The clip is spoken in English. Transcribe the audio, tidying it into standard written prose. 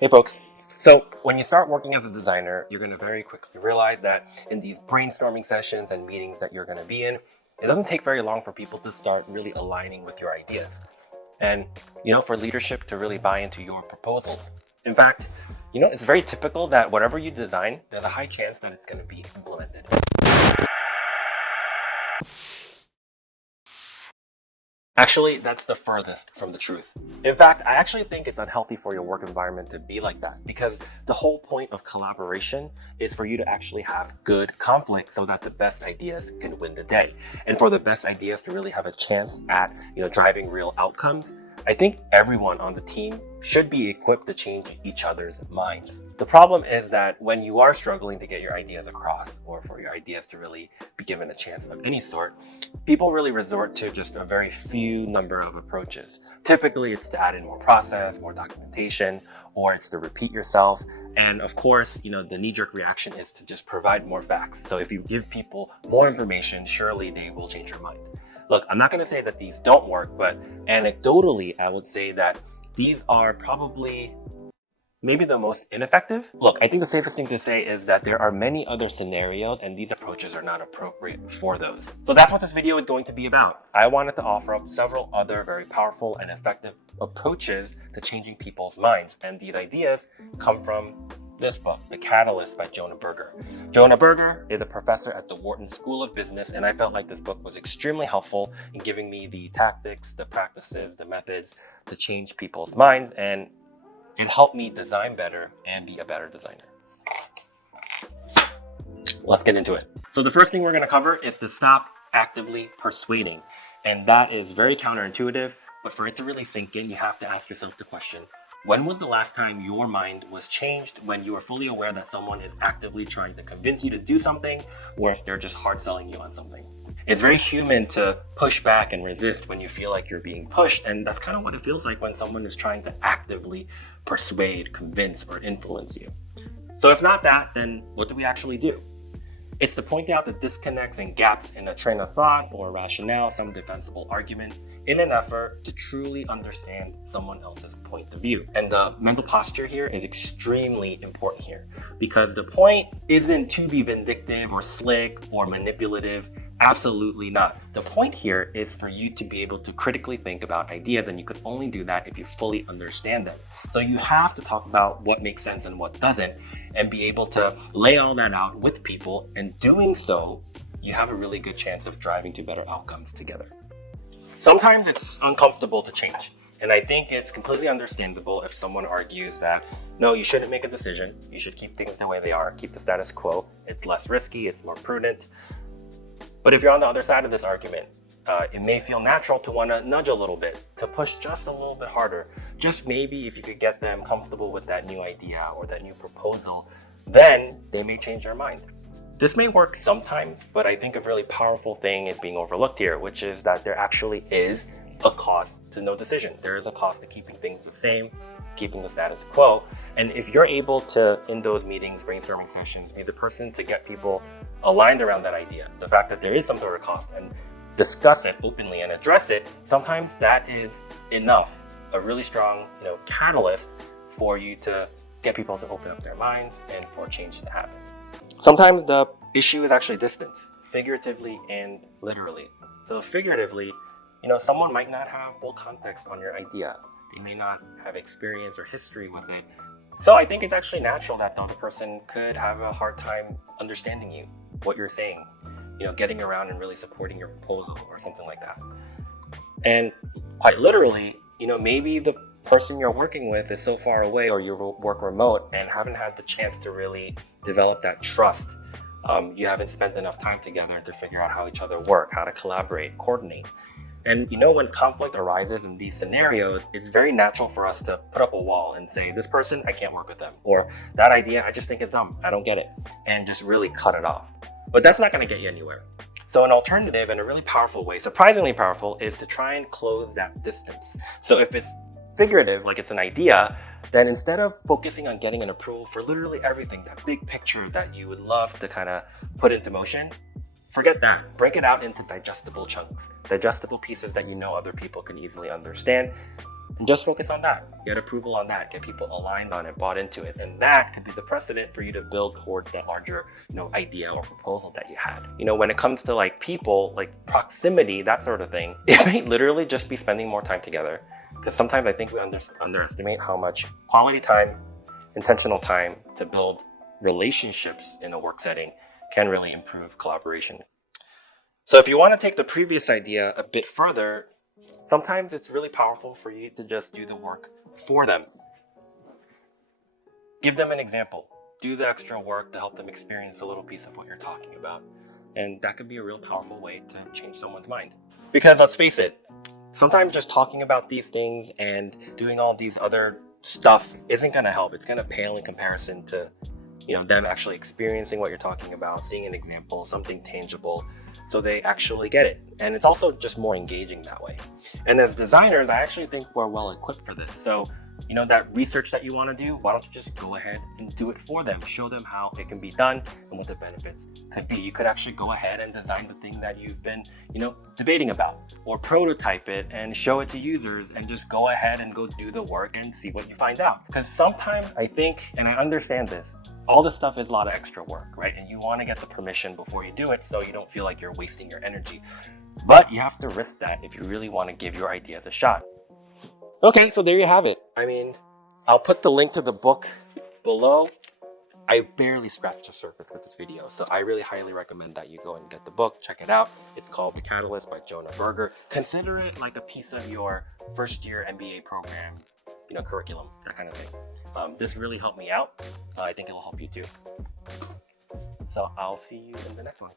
Hey folks. So when you start working as a designer, you're going to very quickly realize that in these brainstorming sessions and meetings that you're going to be in, it doesn't take very long for people to start really aligning with your ideas. And, for leadership to really buy into your proposals. In fact, it's very typical that whatever you design, there's a high chance that it's going to be implemented. Actually, that's the furthest from the truth. In fact, I actually think it's unhealthy for your work environment to be like that, because the whole point of collaboration is for you to actually have good conflict so that the best ideas can win the day. And for the best ideas to really have a chance at, driving real outcomes, I think everyone on the team should be equipped to change each other's minds. The problem is that when you are struggling to get your ideas across, or for your ideas to really be given a chance of any sort, people really resort to just a very few number of approaches. Typically, it's to add in more process, more documentation, or it's to repeat yourself. And of course, the knee-jerk reaction is to just provide more facts. So if you give people more information, surely they will change your mind. Look, I'm not going to say that these don't work, but anecdotally, I would say that these are probably maybe the most ineffective. Look, I think the safest thing to say is that there are many other scenarios and these approaches are not appropriate for those. So that's what this video is going to be about. I wanted to offer up several other very powerful and effective approaches to changing people's minds. And these ideas come from this book, The Catalyst by Jonah Berger. Jonah Berger is a professor at the Wharton School of Business, and I felt like this book was extremely helpful in giving me the tactics, the practices, the methods to change people's minds, and it helped me design better and be a better designer. Let's get into it. So the first thing we're going to cover is to stop actively persuading. And that is very counterintuitive, but for it to really sink in, you have to ask yourself the question, when was the last time your mind was changed when you were fully aware that someone is actively trying to convince you to do something, or if they're just hard selling you on something? It's very human to push back and resist when you feel like you're being pushed, and that's kind of what it feels like when someone is trying to actively persuade, convince, or influence you. So if not that, then what do we actually do? It's to point out the disconnects and gaps in a train of thought or rationale, some defensible argument, in an effort to truly understand someone else's point of view. And the mental posture here is extremely important here, because the point isn't to be vindictive or slick or manipulative. Absolutely not. The point here is for you to be able to critically think about ideas, and you could only do that if you fully understand them. So you have to talk about what makes sense and what doesn't, and be able to lay all that out with people. And doing so, you have a really good chance of driving to better outcomes together. Sometimes it's uncomfortable to change, and I think it's completely understandable if someone argues that, no, you shouldn't make a decision. You should keep things the way they are, keep the status quo. It's less risky, it's more prudent. But if you're on the other side of this argument, it may feel natural to want to nudge a little bit, to push just a little bit harder. Just maybe if you could get them comfortable with that new idea or that new proposal, then they may change their mind. This may work sometimes, but I think a really powerful thing is being overlooked here, which is that there actually is a cost to no decision. There is a cost to keeping things the same, keeping the status quo. And if you're able to, in those meetings, brainstorming sessions, be the person to get people aligned around that idea, the fact that there is some sort of cost, and discuss it openly and address it, sometimes that is enough, a really strong catalyst for you to get people to open up their minds and for change to happen. Sometimes the issue is actually distance, figuratively and literally. So figuratively, someone might not have full context on your idea. They may not have experience or history with it. So I think it's actually natural that the other person could have a hard time understanding you, what you're saying, getting around and really supporting your proposal or something like that. And quite literally, maybe the person you're working with is so far away, or you work remote and haven't had the chance to really develop that trust. You haven't spent enough time together to figure out how each other work, how to collaborate, coordinate. And when conflict arises in these scenarios, it's very natural for us to put up a wall and say, this person, I can't work with them. Or that idea, I just think it's dumb. I don't get it. And just really cut it off. But that's not going to get you anywhere. So an alternative and a really powerful way, surprisingly powerful, is to try and close that distance. So if it's figurative, like it's an idea, then instead of focusing on getting an approval for literally everything, that big picture that you would love to kind of put into motion, forget that. Break it out into digestible chunks, digestible pieces that other people can easily understand. And just focus on that. Get approval on that. Get people aligned on it, bought into it. And that could be the precedent for you to build towards that larger, idea or proposal that you had. When it comes to like people, like proximity, that sort of thing, it may literally just be spending more time together. Because sometimes I think we underestimate how much quality time, intentional time to build relationships in a work setting can really improve collaboration. So if you want to take the previous idea a bit further, sometimes it's really powerful for you to just do the work for them. Give them an example. Do the extra work to help them experience a little piece of what you're talking about. And that could be a real powerful way to change someone's mind. Because let's face it, sometimes just talking about these things and doing all these other stuff isn't going to help. It's going to pale in comparison to them actually experiencing what you're talking about, seeing an example, something tangible, so they actually get it. And it's also just more engaging that way. And as designers, I actually think we're well equipped for this. So, that research that you want to do, why don't you just go ahead and do it for them? Show them how it can be done and what the benefits could be. You could actually go ahead and design the thing that you've been, debating about, or prototype it and show it to users and just go ahead and go do the work and see what you find out. Because sometimes I think, and I understand this, all this stuff is a lot of extra work, right? And you want to get the permission before you do it so you don't feel like you're wasting your energy. But you have to risk that if you really want to give your ideas a shot. Okay, so there you have it. I'll put the link to the book below. I barely scratched the surface with this video, so I really highly recommend that you go and get the book, check it out. It's called The Catalyst by Jonah Berger. Consider it like a piece of your first year MBA program, curriculum, that kind of thing. This really helped me out. I think it will help you too. So I'll see you in the next one.